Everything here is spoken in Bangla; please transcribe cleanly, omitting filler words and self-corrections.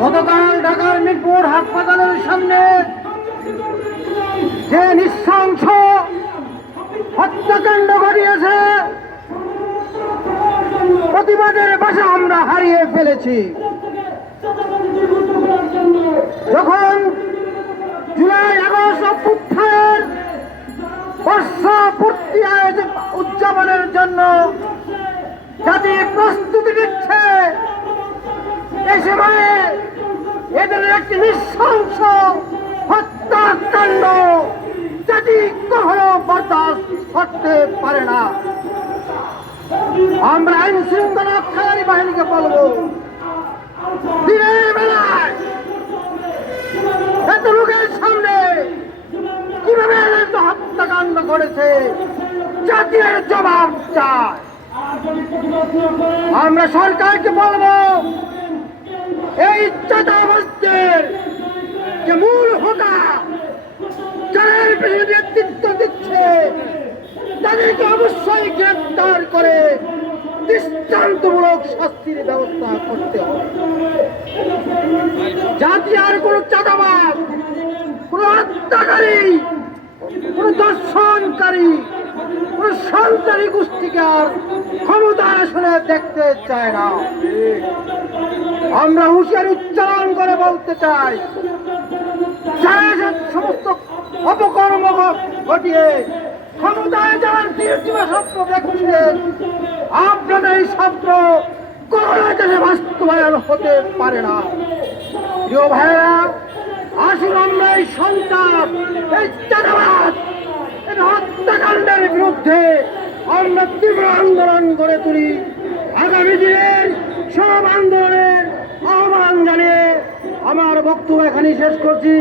গতকাল ঢাকার মিরপুর হাসপাতালের সামনে যে নৃশংস হত্যাকাণ্ড ঘটিয়েছে, প্রতিবাদের ভাষা আমরা হারিয়ে ফেলেছি। যখন জুলাই আগস্ট অভ্যুত্থানের বর্ষপূর্তি উদযাপনের জন্য জাতি প্রস্তুতি নিচ্ছে, এ সময়ে এদের একটি নৃশংস হত্যাকাণ্ড জাতি কখনো বরদাস্ত করতে পারে না। আমরা আইন শৃঙ্খলা রক্ষাকারী বাহিনীকে বলবো, দিনের বেলায় এত লোকের সামনে কিভাবে হত্যাকাণ্ড ঘটেছে, জাতির জবাব চায়। আমরা সরকারকে বলবো, এই চাঁদাবাজদের যে মূল হোতা, যারা এর পেছনে নেতৃত্ব দিচ্ছে, তাদেরকে অবশ্যই গ্রেফতার করে দৃষ্টান্তমূলক শাস্তির ব্যবস্থা করতে হবে। জাতি আর কোন চাঁদাবাজ, কোন হত্যাকারী, কোন দর্শনকারী, কোন সন্ত্রাসী গোষ্ঠীকে আর ক্ষমতা আসনে দেখতে চায় না। আমরা হুঁশিয়ারি উচ্চারণ করে বলতে চাই, সমস্ত অপকর্ম ঘটিয়ে ক্ষমতায় যাওয়ার দীর্ঘ স্বপ্ন দেখছেন, আপনাদের এই স্বপ্ন কোনো দেশে বাস্তবায়ন হতে পারে না। প্রিয় ভাইয়েরা, আসুন আমরা এই সন্তান, এই চাঁদাবাজ, এই হত্যাকাণ্ডের বিরুদ্ধে আমরা তীব্র আন্দোলন গড়ে তুলি। আগামী দিনের সব আন্দোলনের আহ্বান জানিয়ে আমার বক্তব্য এখানেই শেষ করছি।